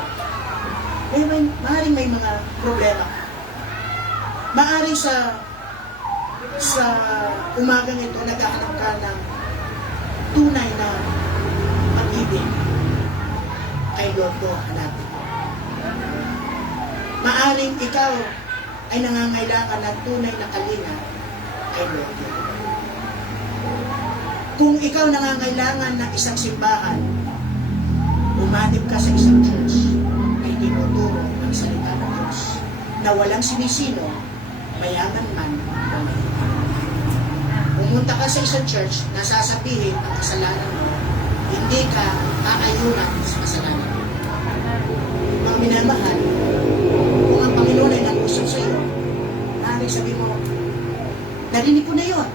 maaaring may mga problema. Maaaring sa umagang ito, naghahanap ka ng tunay na pag-ibig kay Lord ko, hanapin. Maaaring ikaw ay nangangailangan ng tunay na kalinga kay Lord. Kung ikaw nangangailangan ng isang simbahan, umanib ka sa isang church na tinuturo ang salita ng Diyos na walang sinisino, mayaman man o mahirap. Pumunta ka sa isang church na sasabihin ang kasalanan mo, hindi ka aayunan sa kasalanan mo. Mga minamahal, kung ang Panginoon ay nag-usap sa iyo, maaaring sabi mo, narinig ko na yon.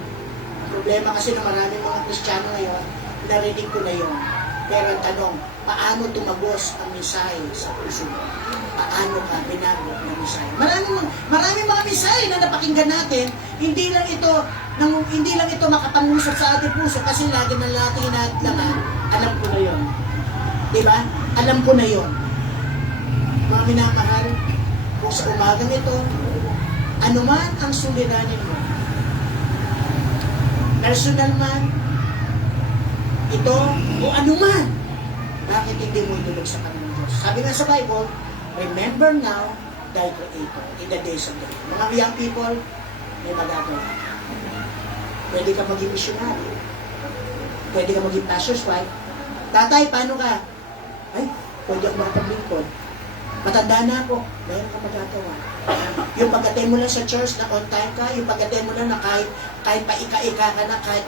Problema kasi ng maraming mga Kristiyano ngayon, narinig ko na yon. Pero ang tanong, paano tumagos ang mensahe sa puso mo? Paano ka binago ng mensahe? Maraming mga mensahe na napakinggan natin, hindi lang ito makapangusap sa ating puso kasi lagi na natin hinahadlangan, alam ko na yon. Diba? Alam ko na yon. Mga minamahal, kung sa umagang ito, anuman ang suliranin mo, personal man, ito, o anuman, bakit hindi mo itulog sa Panginoon Diyos? Sabi nga sa Bible, Remember now, thy Creator in the days of the end. Mga young people, may magagawa. Pwede ka maging missionary. Pwede ka maging pastor's wife. Tatay, paano ka? Ay, pwede ako makapaglingkod. Matanda na ako. Meron ka magagawa. Yung pag-attend mo lang sa church na on time ka, yung pag-attend mo lang na kahit paika-ika ka na, kahit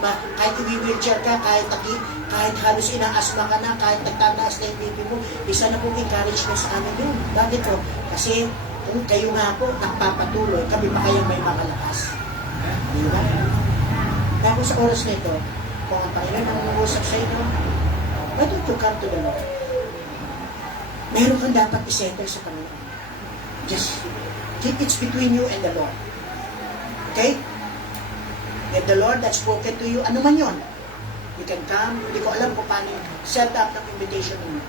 i-wheelchair ka, kahit halos inaasma ka na, kahit nagtataas na yung BP mo, isa na pong encouragement sa amin yun. Bakit po? Kasi kung kayo nga po nagpapatuloy, kami pa kayong may makalakas. Di ba? Kaya kung sa oras na ito, kung ang Panginoon ang nangusap sa inyo, why don't you come to the Lord? Meron kang dapat isettle sa Panginoon. Just keep it between you and the Lord. Okay? If the Lord has spoken to you, ano man yun, you can come. Hindi ko alam kung paano set up ng invitation mo.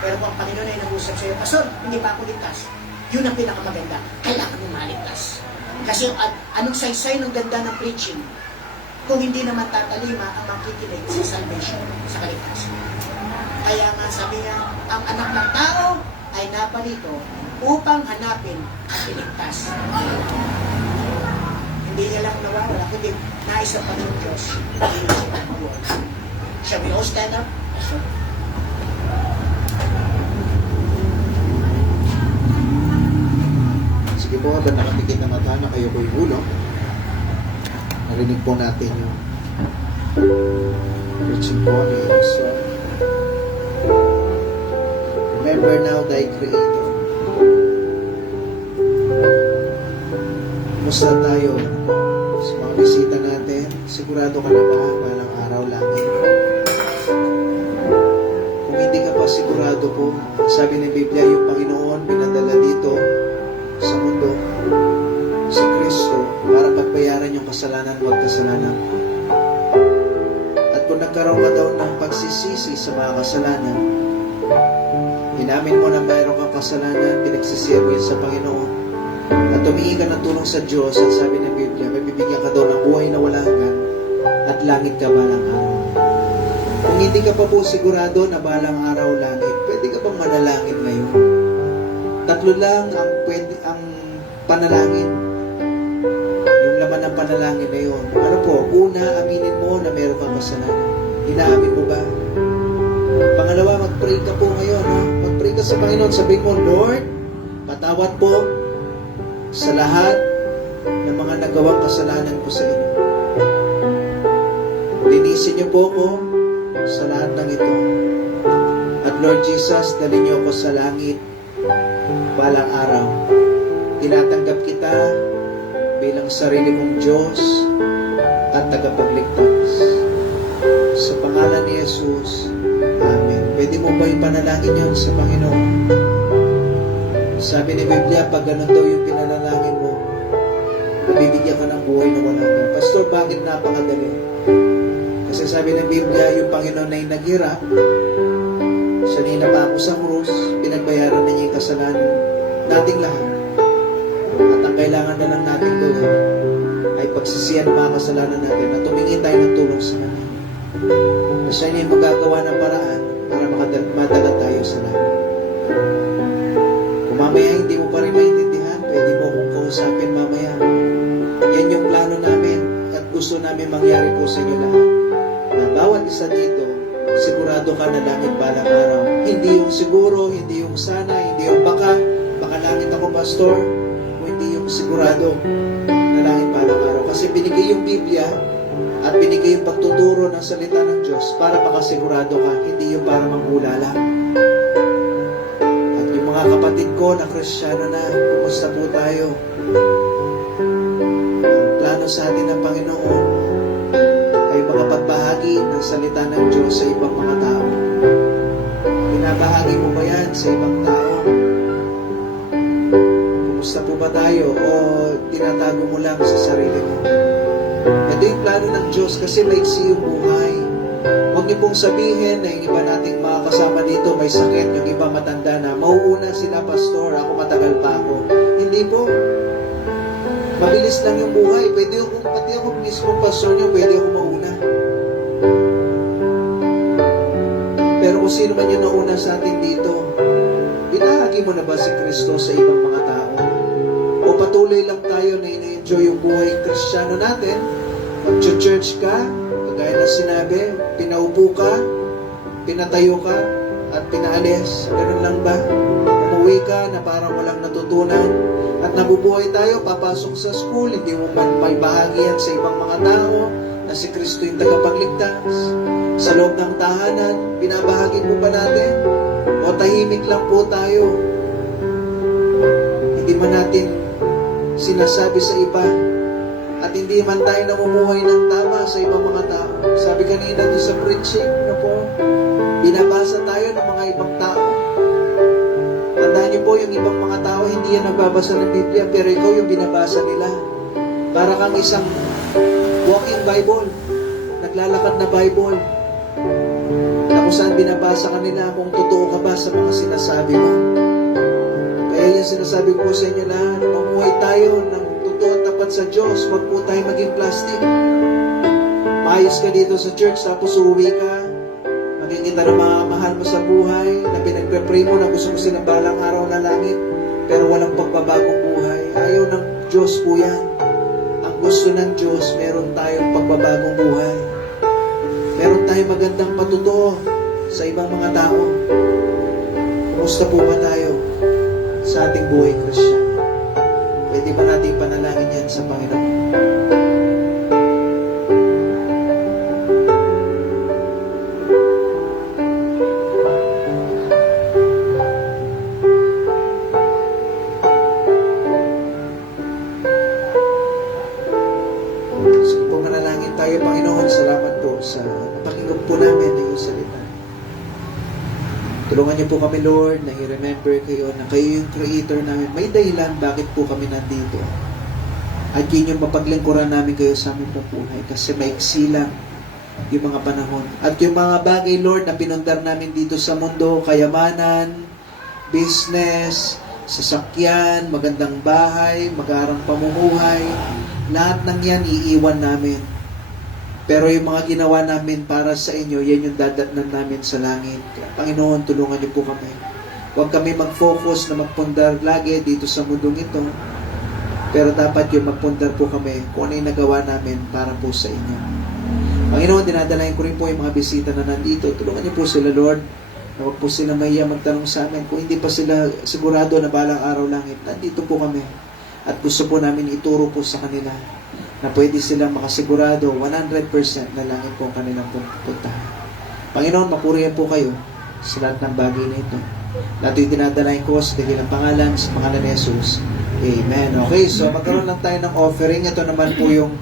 Pero kung ang Panginoon ay nag-usap sa iyo, Pastor, hindi pa ako ligtas. Yun ang pinakamaganda. Kailangan mo maligtas. Kasi anong saysay ng ganda ng preaching kung hindi naman tatalima ang makikinig sa salvation, sa kaligtasan. Kaya nga sabi niya, ang anak ng tao ay naparito upang hanapin at iligtas. Hindi niya lang nawawala, kundi nais ng Panginoon Diyos. Shall we all stand up? Sige po, habang nakatikit na mata na kayo ko'y ulo, narinig po natin yung preaching po ni Sir. Remember now thy Creator. Kumusta tayo sa mga bisita natin? Sigurado ka na ba balang araw langit? Kung hindi ka pa sigurado po, sabi ng Biblia, yung Panginoon pinadala dito sa mundo, si Kristo, para pagbayaran yung kasalanan mo at kasalanan mo. At kung nagkaroon ka daw ng pagsisisi sa mga kasalanan, inamin mo na mayroon kang kasalanan, pinagsisihan mo yun sa Panginoon, at tumingi ka ng tulong sa Diyos, ang sabi ng Biblia, may bibigyan ka daw ng buhay na walang hanggan at langit ka balang araw. Kung hindi ka pa po sigurado na balang araw langit, pwede ka bang manalangin ngayon? Tatlo lang ang panalangin. Yung laman ng panalangin na yun. Ano po? Una, aminin mo na meron kang kasalanan. Inaamin mo ba? Pangalawa, mag-pray ka po ngayon. Ha? Mag-pray ka sa Panginoon. Sabihin mo, Lord, patawad po sa lahat ng mga nagawang kasalanan ko sa inyo. Linisin niyo po ko sa lahat ng ito. At Lord Jesus, dalhin niyo ako sa langit balang araw. Tinatanggap kita bilang sarili mong Diyos at tagapagligtas. Sa pangalan ni Jesus, Amen. Pwede mo ba ipanalangin yun sa Panginoon? Sabi ni Biblia, pag ganun daw yung pinanalangin mo, bibigyan ka ng buhay na walang hanggan. Pastor, bakit napakadali? Kasi sabi ng Biblia, yung Panginoon ay naghirap, siya ninapako sa krus, pinagbayaran na niya yung kasalanan nating lahat. At ang kailangan na lang natin gawin ay pagsisihan ng mga kasalanan natin at tumingin tayo ng tulong sa Kanya. Siya niya yung magagawa ng paraan para madalan tayo sa langit. Kung mamaya hindi mo pa rin maintindihan, pwede mo akong kausapin mamaya. Yan yung plano namin at gusto namin mangyari po sa inyo lahat. Na bawat isa dito, sigurado ka na langit balang araw. Hindi yung siguro, hindi yung sana, hindi yung baka langit ako, Pastor, o hindi yung sigurado na langit balang araw. Kasi binigay yung Biblia at binigay yung pagtuturo ng salita ng Diyos para makasigurado ka, hindi yung para manghulala. At yung mga kapatid ko na Kristiyano na, kumusta po tayo? Ang plano sa atin ng Panginoon ay makapagbahagi ng salita ng Diyos sa ibang mga tao. Binabahagi mo ba yan sa ibang tao? Kumusta po ba tayo? O tinatago mo lang sa sarili mo? Ito yung plano ng Diyos kasi maiksi yung buhay. Huwag niyo pong sabihin na yung iba nating mga kasama dito may sakit, yung iba matanda na, mauuna sila, Pastor, ako matagal pa ako. Hindi po. Mabilis lang yung buhay. Pwede ako, pati ako mismo, Pastor niyo, pwede ako mauna. Pero kung sino man yung nauna sa atin dito, Ibinahagi mo na ba si Kristo sa ibang mga tao? O patuloy lang tayo na ina-enjoy yung buhay Kristiyano natin? Mag-church ka, kagaya na sinabi, pinaupo ka, pinatayo ka, at pinaalis. Ganun lang ba? Umuwi ka na parang walang natutunan. At nabubuhay tayo, papasok sa school, hindi mo man may bahagi yan sa ibang mga tao na si Kristo yung tagapagligtas. Sa loob ng tahanan, binabahagi mo ba natin? O tahimik lang po tayo? Hindi man natin sinasabi sa iba at hindi man tayo namumuhay ng tama sa ibang mga tao. Sabi kanina doon sa preaching, binabasa tayo ng mga ibang tao. Tandaan niyo po, yung ibang mga tao, hindi yan nagbabasa ng Biblia, pero ikaw yung binabasa nila. Para kang isang walking Bible, naglalakad na Bible, na kung saan binabasa ka nila kung totoo ka ba sa mga sinasabi mo. Kaya yung sinasabi ko sa inyo na mamuhay tayo ng totoo at tapat sa Diyos, huwag po tayo maging plastic. Maayos ka dito sa church, tapos uuwi ka, makikita na mga mahal mo sa buhay, na pinagpe-pray mo na gusto mo silang balang araw na langit, pero walang pagbabagong buhay. Ayaw ng Diyos po yan. Ang gusto ng Diyos, meron tayong pagbabagong buhay. Meron tayong magandang patutuo sa ibang mga tao. Kumusta po ba tayo sa ating buhay Christian? Pwede ba natin panalangin yan sa Panginoon? So, kung manalangin tayo, Panginoon, salamat po sa napakinggan po namin ng iyong salita. Tulungan niyo po kami, Lord, na i-remember kayo na kayo yung creator namin. May dahilan bakit po kami nandito. At yun yung mapaglingkuran namin kayo sa aming buhay. Kasi maiksi lang yung mga panahon. At yung mga bagay, Lord, na pinundar namin dito sa mundo, kayamanan, business, sasakyan, magandang bahay, magarang pamumuhay, lahat ng yan iiwan namin. Pero yung mga ginawa namin para sa inyo, yan yung dadatnan namin sa langit. Kaya, Panginoon, tulungan niyo po kami. Huwag kami mag-focus na magpundar lagi dito sa mundong ito. Pero dapat yung magpundar po kami kung ano yung nagawa namin para po sa inyo. Panginoon, dinadalayan ko rin po yung mga bisita na nandito. Tulungan niyo po sila, Lord, na huwag po sila mahiya magtanong sa amin. Kung hindi pa sila sigurado na balang araw langit, nandito po kami. At gusto po namin ituro po sa kanila na pwede silang makasigurado 100% na langit po ang kanilang puntahan. Panginoon, mapurihan po kayo sa lahat ng bagay na ito. Lahat yung dinadalayan ko sa dakilang pangalan, sa pangalan ni Jesus. Amen. Okay, so magkaroon lang tayo ng offering. Ito naman po yung